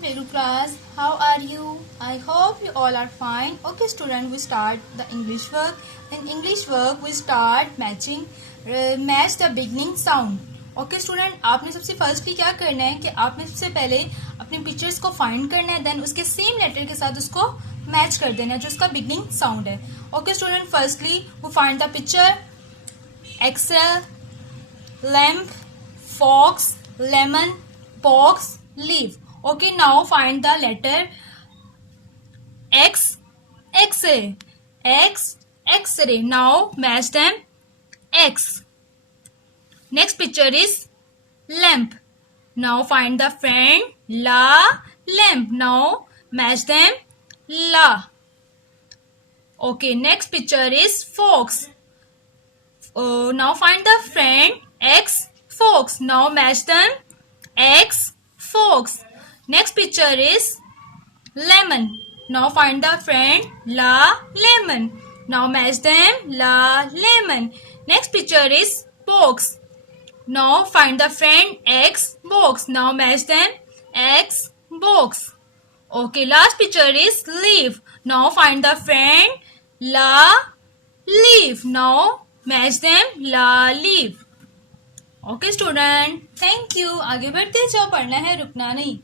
Playgroup class. How are you? I hope you all are fine. Okay, student, we start the English work. In English work, we start match the beginning sound. Okay, student, आपने सबसे firstly क्या करना है कि आपने सबसे पहले अपने पिक्चर्स को फाइंड करना है, देन उसके सेम लेटर के साथ उसको मैच कर देना है जो उसका बिगनिंग साउंड है. ओके स्टूडेंट, फर्स्टली वो find the picture axle, lamp, fox, lemon, box, leaf. Okay, now find the letter X, X-ray, X, X-ray. Now match them X. Next picture is lamp. Now find the friend La, lamp. Now match them La. Okay, next picture is fox. Now find the friend X, fox. Now match them X, fox. Next picture is lemon. Now find the friend La, lemon. Now match them La, lemon. Next picture is box. Now find the friend X, box. Now match them X, box. Okay, last picture is leaf. Now find the friend La, leaf. Now match them La, leaf. Okay student, thank you. आगे बढ़ते जाओ, पढ़ना है, रुकना नहीं.